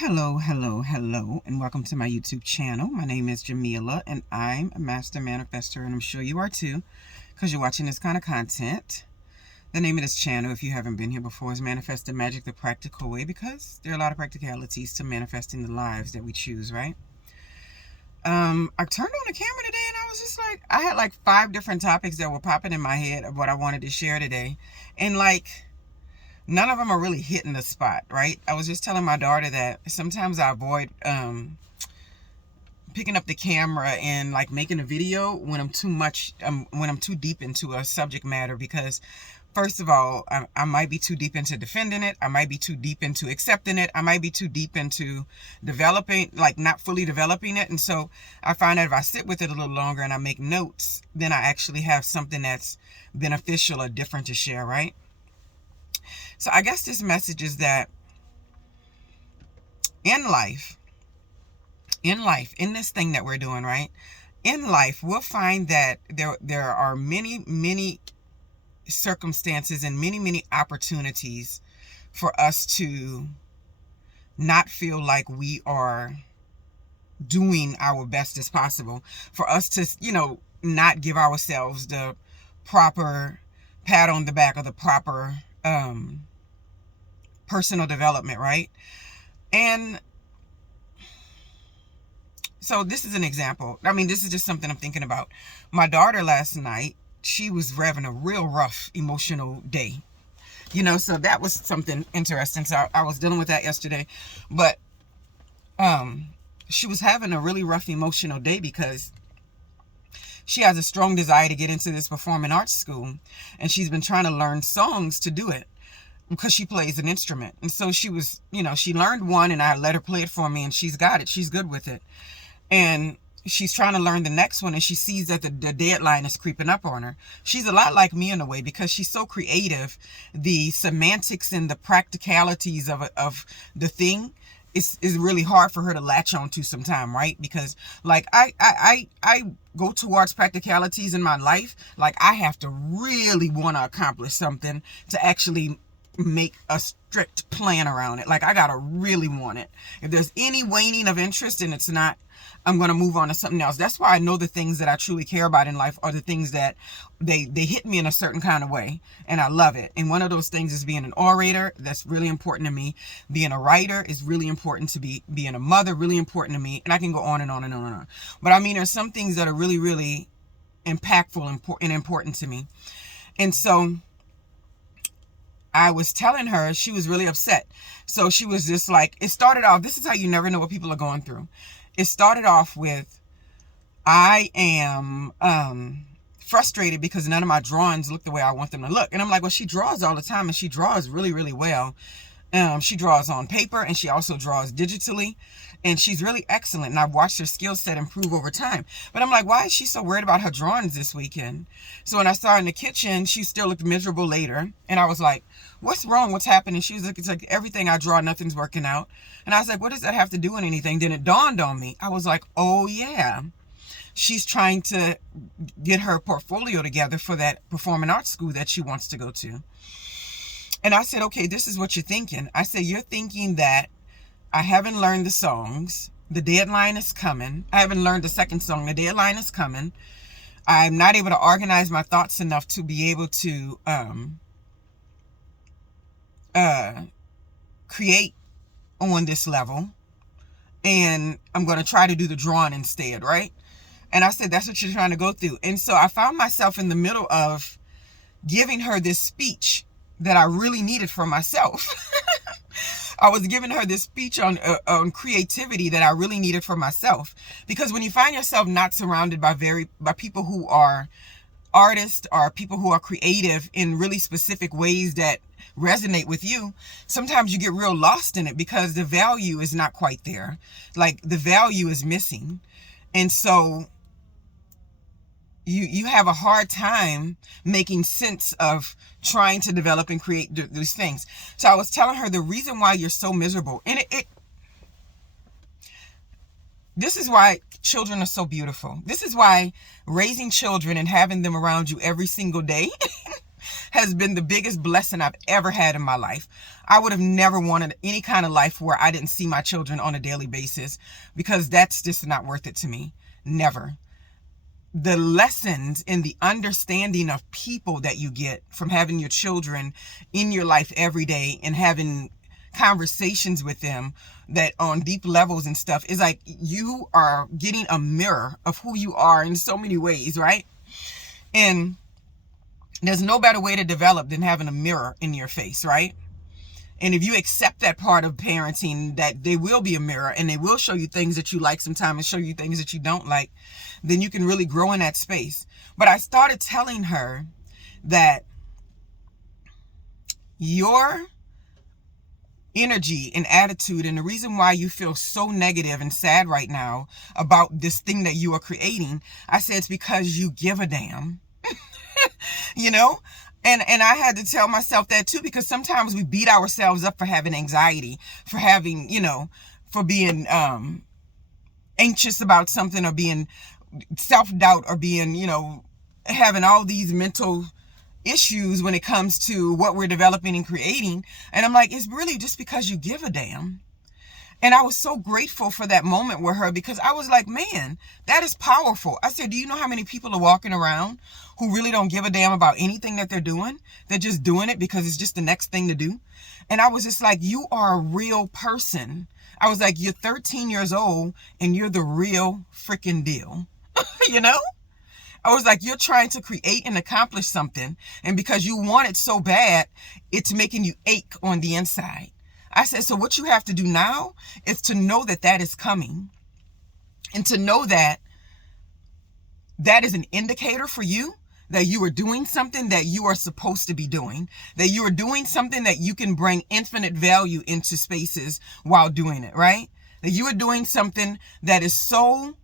Hello, and welcome to my YouTube channel. My name is Jameelah, and I'm a master manifester, and I'm sure you are too, because you're watching this kind of content. The name of this channel, if you haven't been here before, is Manifest the Magic the Practical Way, because there are a lot of practicalities to manifesting the lives that we choose, right? I turned on the camera today, and I was just like, I had like 5 different topics that were popping in my head of what I wanted to share today, and none of them are really hitting the spot, right? I was just telling my daughter that sometimes I avoid picking up the camera and like making a video when I'm too deep into a subject matter, because first of all, I might be too deep into defending it. I might be too deep into accepting it. I might be too deep into developing, like not fully developing it. And so I find that if I sit with it a little longer and I make notes, then I actually have something that's beneficial or different to share, right? So I guess this message is that in life, in this thing that we're doing, right? In life, we'll find that there are many circumstances and many opportunities for us to not feel like we are doing our best as possible, for us to, not give ourselves the proper pat on the back or the proper personal development, right? And so this is an example. I mean, this is just something I'm thinking about. My daughter last night, she was having a real rough emotional day. So that was something interesting. So I was dealing with that yesterday. But she was having a really rough emotional day because she has a strong desire to get into this performing arts school. And she's been trying to learn songs to do it, because she plays an instrument. And so she was, she learned one, and I let her play it for me, and she's got it. She's good with it. And she's trying to learn the next one, and she sees that the deadline is creeping up on her. She's a lot like me in a way, because she's so creative. The semantics and the practicalities of the thing is really hard for her to latch on to sometime, right? Because like I go towards practicalities in my life. Like I have to really want to accomplish something to actually make a strict plan around it. Like I gotta really want it. If there's any waning of interest and it's not, I'm going to move on to something else. That's why I know the things that I truly care about in life are the things that they hit me in a certain kind of way, and I love it. And one of those things is being an orator. That's really important to me. Being a writer is really important to me. Being a mother, really important to me. And I can go on and on and on and on. But I mean, there's some things that are really impactful and important to me. And so I was telling her, she was really upset. So she was just like, it started off, this is how you never know what people are going through. It started off with, I am frustrated because none of my drawings look the way I want them to look. And I'm like, well, she draws all the time, and she draws really well. She draws on paper, and she also draws digitally, and she's really excellent. And I've watched her skill set improve over time. But I'm like, why is she so worried about her drawings this weekend? So when I saw her in the kitchen, she still looked miserable later. And I was like, what's wrong? What's happening? She was like, it's like everything I draw, nothing's working out. And I was like, what does that have to do with anything? Then it dawned on me. I was like, oh yeah. She's trying to get her portfolio together for that performing arts school that she wants to go to. And I said, okay, this is what you're thinking. I said, you're thinking that I haven't learned the songs. The deadline is coming. I haven't learned the second song. The deadline is coming. I'm not able to organize my thoughts enough to be able to create on this level. And I'm going to try to do the drawing instead, right? And I said, that's what you're trying to go through. And so I found myself in the middle of giving her this speech that I really needed for myself. I was giving her this speech on creativity that I really needed for myself. Because when you find yourself not surrounded by people who are artists or people who are creative in really specific ways that resonate with you, sometimes you get real lost in it because the value is not quite there. Like the value is missing. And so you have a hard time making sense of trying to develop and create these things. So I was telling her the reason why you're so miserable, and this is why children are so beautiful. This is why raising children and having them around you every single day has been the biggest blessing I've ever had in my life. I would have never wanted any kind of life where I didn't see my children on a daily basis, because that's just not worth it to me. Never. The lessons in the understanding of people that you get from having your children in your life every day and having conversations with them that on deep levels and stuff is like you are getting a mirror of who you are in so many ways, right? And there's no better way to develop than having a mirror in your face, right? And if you accept that part of parenting, that they will be a mirror and they will show you things that you like sometimes and show you things that you don't like, then you can really grow in that space. But I started telling her that your energy and attitude and the reason why you feel so negative and sad right now about this thing that you are creating, I said, it's because you give a damn. You know? And I had to tell myself that too, because sometimes we beat ourselves up for having anxiety, for having, for being anxious about something, or being self-doubt, or being, having all these mental issues when it comes to what we're developing and creating. And I'm like, it's really just because you give a damn. And I was so grateful for that moment with her, because I was like, man, that is powerful. I said, do you know how many people are walking around who really don't give a damn about anything that they're doing? They're just doing it because it's just the next thing to do. And I was just like, you are a real person. I was like, you're 13 years old and you're the real freaking deal. You know? I was like, you're trying to create and accomplish something. And because you want it so bad, it's making you ache on the inside. I said, so what you have to do now is to know that that is coming, and to know that that is an indicator for you that you are doing something that you are supposed to be doing, that you are doing something that you can bring infinite value into spaces while doing it, right? That you are doing something that is so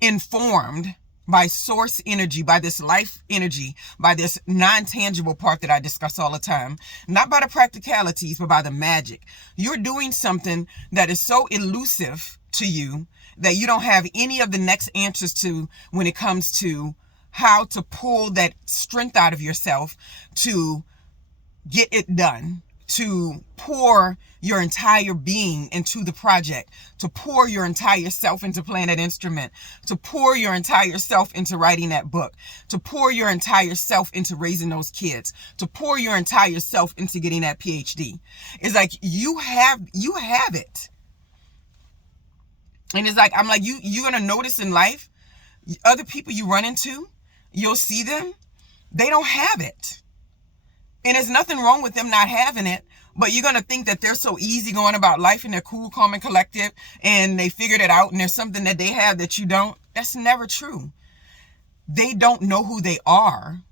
informed by source energy, by this life energy, by this non-tangible part that I discuss all the time, not by the practicalities, but by the magic. You're doing something that is so elusive to you that you don't have any of the next answers to when it comes to how to pull that strength out of yourself to get it done, to pour your entire being into the project, to pour your entire self into playing that instrument, to pour your entire self into writing that book, to pour your entire self into raising those kids, to pour your entire self into getting that PhD. It's like you have it. And it's like, I'm like, you're going to notice in life, other people you run into, you'll see them, they don't have it. And there's nothing wrong with them not having it, but you're going to think that they're so easy going about life and they're cool, calm, and collective, and they figured it out and there's something that they have that you don't. That's never true. They don't know who they are.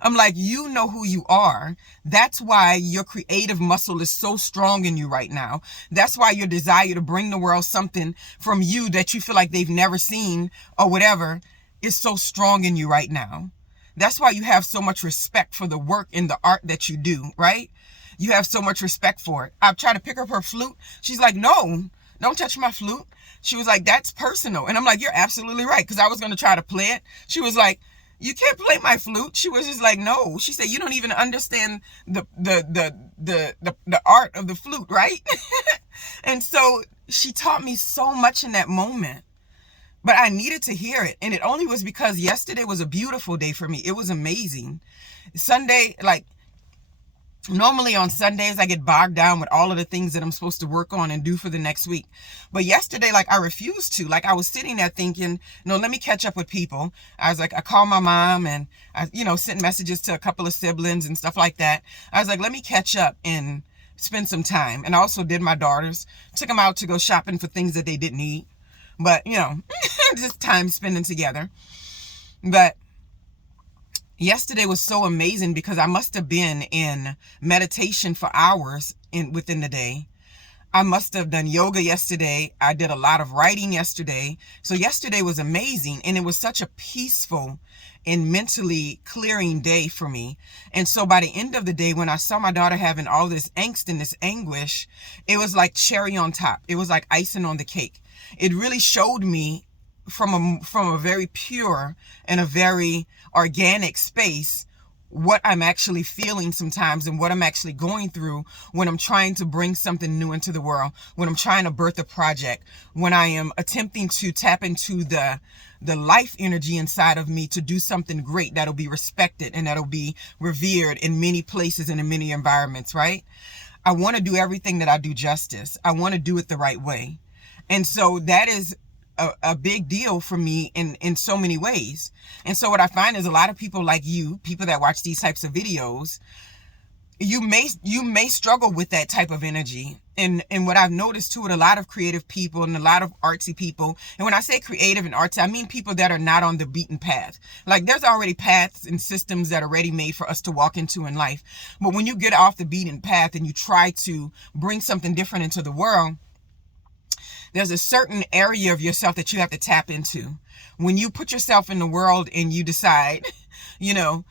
I'm like, you know who you are. That's why your creative muscle is so strong in you right now. That's why your desire to bring the world something from you that you feel like they've never seen or whatever is so strong in you right now. That's why you have so much respect for the work and the art that you do, right? You have so much respect for it. I've tried to pick up her flute. She's like, no, don't touch my flute. She was like, that's personal. And I'm like, you're absolutely right. Because I was going to try to play it. She was like, you can't play my flute. She was just like, no. She said, you don't even understand the art of the flute, right? And so she taught me so much in that moment. But I needed to hear it. And it only was because yesterday was a beautiful day for me. It was amazing. Sunday, like, normally on Sundays, I get bogged down with all of the things that I'm supposed to work on and do for the next week. But yesterday, like, I refused to. Like, I was sitting there thinking, no, let me catch up with people. I was like, I called my mom and I, sent messages to a couple of siblings and stuff like that. I was like, let me catch up and spend some time. And I also did my daughters, took them out to go shopping for things that they didn't need. But, just time spending together. But yesterday was so amazing because I must have been in meditation for hours within the day. I must have done yoga yesterday. I did a lot of writing yesterday. So yesterday was amazing. And it was such a peaceful and mentally clearing day for me. And so by the end of the day, when I saw my daughter having all this angst and this anguish, it was like cherry on top. It was like icing on the cake. It really showed me from a very pure and a very organic space what I'm actually feeling sometimes and what I'm actually going through when I'm trying to bring something new into the world, when I'm trying to birth a project, when I am attempting to tap into the life energy inside of me to do something great that'll be respected and that'll be revered in many places and in many environments, right? I want to do everything that I do justice. I want to do it the right way. And so that is a big deal for me in so many ways. And so what I find is a lot of people like you, people that watch these types of videos, you may struggle with that type of energy. And what I've noticed too with a lot of creative people and a lot of artsy people, and when I say creative and artsy, I mean people that are not on the beaten path. Like there's already paths and systems that are already made for us to walk into in life. But when you get off the beaten path and you try to bring something different into the world, there's a certain area of yourself that you have to tap into. When you put yourself in the world and you decide, I'm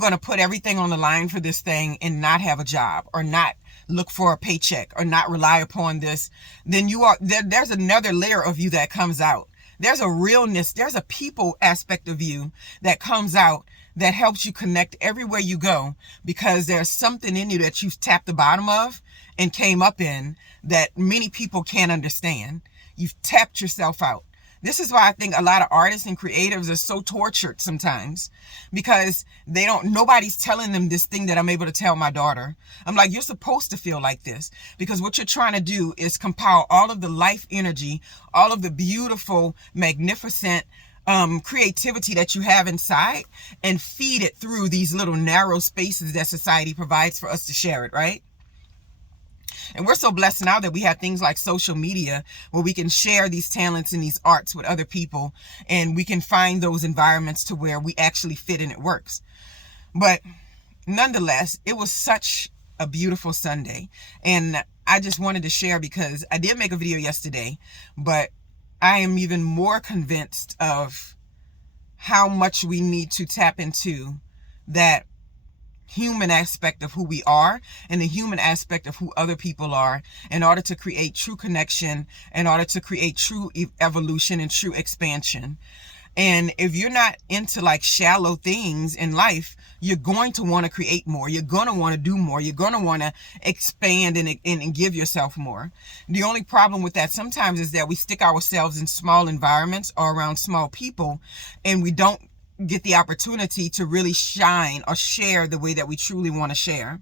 going to put everything on the line for this thing and not have a job or not look for a paycheck or not rely upon this, then there's another layer of you that comes out. There's a realness, there's a people aspect of you that comes out that helps you connect everywhere you go, because there's something in you that you've tapped the bottom of and came up in that many people can't understand. You've tapped yourself out. This is why I think a lot of artists and creatives are so tortured sometimes, because nobody's telling them this thing that I'm able to tell my daughter. I'm like, you're supposed to feel like this, because what you're trying to do is compile all of the life energy, all of the beautiful, magnificent creativity that you have inside and feed it through these little narrow spaces that society provides for us to share it, right? And we're so blessed now that we have things like social media where we can share these talents and these arts with other people, and we can find those environments to where we actually fit and it works. But nonetheless, it was such a beautiful Sunday, and I just wanted to share because I did make a video yesterday, but I am even more convinced of how much we need to tap into that human aspect of who we are and the human aspect of who other people are in order to create true connection, in order to create true evolution and true expansion. And if you're not into like shallow things in life, you're going to want to create more. You're going to want to do more. You're going to want to expand and give yourself more. The only problem with that sometimes is that we stick ourselves in small environments or around small people, and we don't get the opportunity to really shine or share the way that we truly want to share.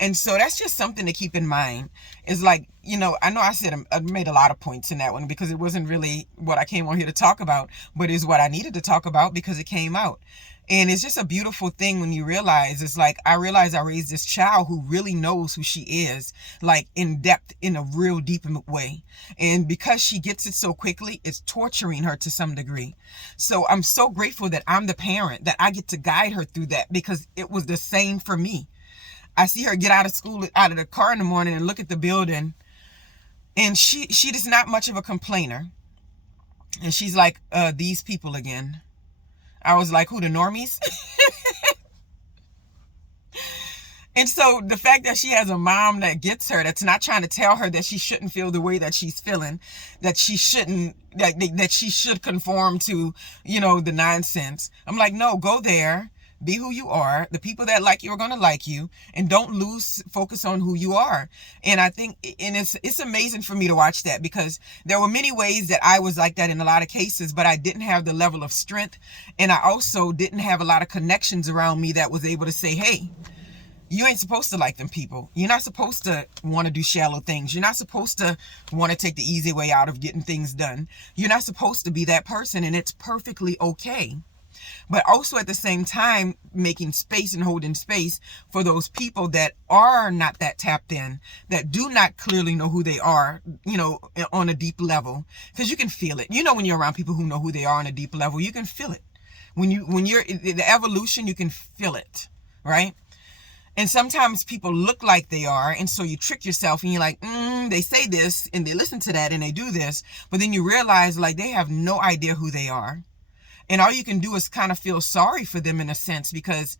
And so that's just something to keep in mind. It's like, I know I said I made a lot of points in that one because it wasn't really what I came on here to talk about, but it's what I needed to talk about because it came out. And it's just a beautiful thing when you realize, it's like, I realized I raised this child who really knows who she is, like in depth, in a real deep way. And because she gets it so quickly, it's torturing her to some degree. So I'm so grateful that I'm the parent, that I get to guide her through that, because it was the same for me. I see her get out of school, out of the car in the morning and look at the building, and she is not much of a complainer. And she's like, these people again. I was like, who, the normies? And so the fact that she has a mom that gets her, that's not trying to tell her that she shouldn't feel the way that she's feeling, that she shouldn't, that she should conform to, the nonsense. I'm like, no, go there. Be who you are. The people that like you are going to like you, and don't lose focus on who you are. And I think, and it's amazing for me to watch that, because there were many ways that I was like that in a lot of cases, but I didn't have the level of strength. And I also didn't have a lot of connections around me that was able to say, hey, you ain't supposed to like them people. You're not supposed to want to do shallow things. You're not supposed to want to take the easy way out of getting things done. You're not supposed to be that person, and it's perfectly okay. But also at the same time, making space and holding space for those people that are not that tapped in, that do not clearly know who they are, on a deep level. Because you can feel it. When you're around people who know who they are on a deep level, you can feel it. When you're the evolution, you can feel it, right? And sometimes people look like they are, and so you trick yourself and you're like, they say this and they listen to that and they do this, but then you realize like they have no idea who they are. And all you can do is kind of feel sorry for them in a sense, because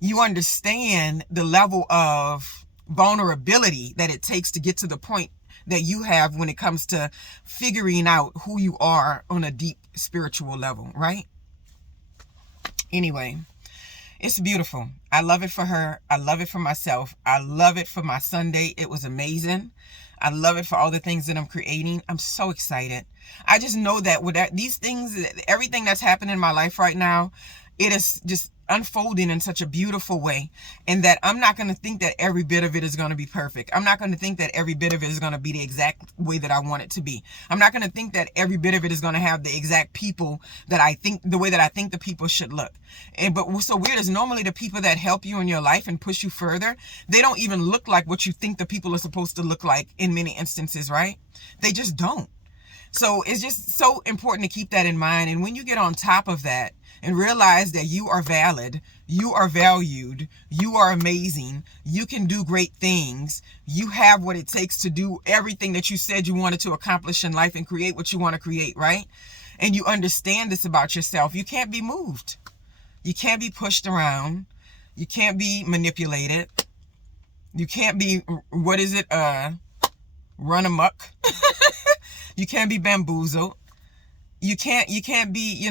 you understand the level of vulnerability that it takes to get to the point that you have when it comes to figuring out who you are on a deep spiritual level, right? Anyway, it's beautiful. I love it for her. I love it for myself. I love it for my Sunday. It was amazing. I love it for all the things that I'm creating. I'm so excited. I just know that with these things, everything that's happening in my life right now, it is just unfolding in such a beautiful way, and that I'm not going to think that every bit of it is going to be perfect. I'm not going to think that every bit of it is going to be the exact way that I want it to be. I'm not going to think that every bit of it is going to have the exact people that I think, the way that I think the people should look. But what's so weird is normally the people that help you in your life and push you further, they don't even look like what you think the people are supposed to look like in many instances, right? They just don't. So it's just so important to keep that in mind. And when you get on top of that and realize that you are valid, you are valued, you are amazing, you can do great things, you have what it takes to do everything that you said you wanted to accomplish in life and create what you want to create, right? And you understand this about yourself, you can't be moved. You can't be pushed around. You can't be manipulated. You can't be, run amok. You can't be bamboozled. You can't be,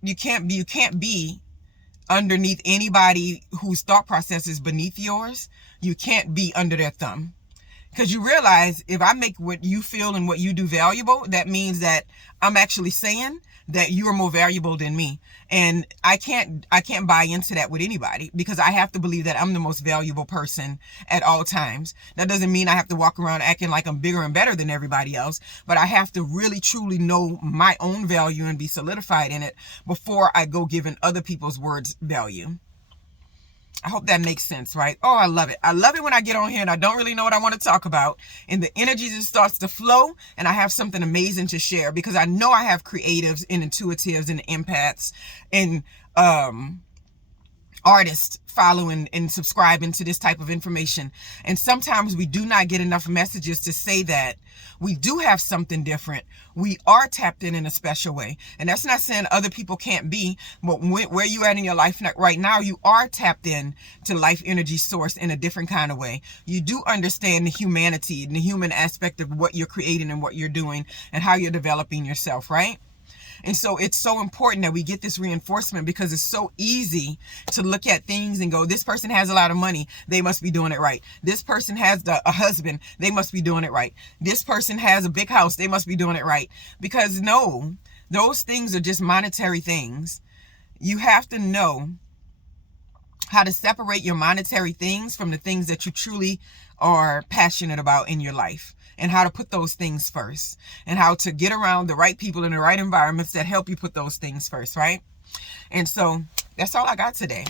you can't be underneath anybody whose thought process is beneath yours. You can't be under their thumb. Because you realize if I make what you feel and what you do valuable, that means that I'm actually saying that you are more valuable than me. And I can't buy into that with anybody, because I have to believe that I'm the most valuable person at all times. That doesn't mean I have to walk around acting like I'm bigger and better than everybody else, but I have to really truly know my own value and be solidified in it before I go giving other people's words value. I hope that makes sense, right? Oh, I love it. I love it when I get on here and I don't really know what I want to talk about, and the energy just starts to flow and I have something amazing to share, because I know I have creatives and intuitives and empaths and artists following and subscribing to this type of information. And sometimes we do not get enough messages to say that we do have something different. We are tapped in a special way. And that's not saying other people can't be, but where you at in your life right now, you are tapped in to life energy source in a different kind of way. You do understand the humanity and the human aspect of what you're creating and what you're doing and how you're developing yourself, right? And so it's so important that we get this reinforcement, because it's so easy to look at things and go, this person has a lot of money, they must be doing it right. This person has a husband, they must be doing it right. This person has a big house, they must be doing it right. Because no, those things are just monetary things. You have to know how to separate your monetary things from the things that you truly are passionate about in your life, and how to put those things first, and how to get around the right people in the right environments that help you put those things first, right? And so that's all I got today.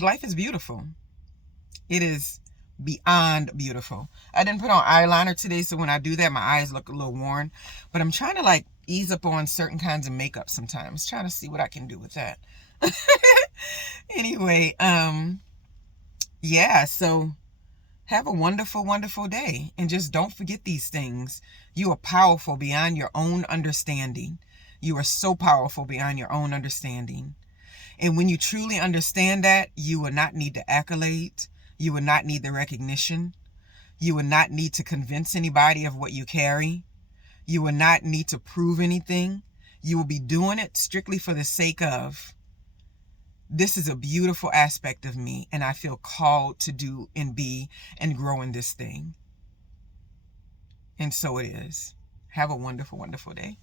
Life is beautiful. It is beyond beautiful. I didn't put on eyeliner today, so when I do that, my eyes look a little worn, but I'm trying to ease up on certain kinds of makeup sometimes, trying to see what I can do with that. Anyway, yeah, so have a wonderful, wonderful day. And just don't forget these things. You are powerful beyond your own understanding. You are so powerful beyond your own understanding. And when you truly understand that, you will not need the accolade. You will not need the recognition. You will not need to convince anybody of what you carry. You will not need to prove anything. You will be doing it strictly for the sake of, this is a beautiful aspect of me, and I feel called to do and be and grow in this thing. And so it is. Have a wonderful, wonderful day.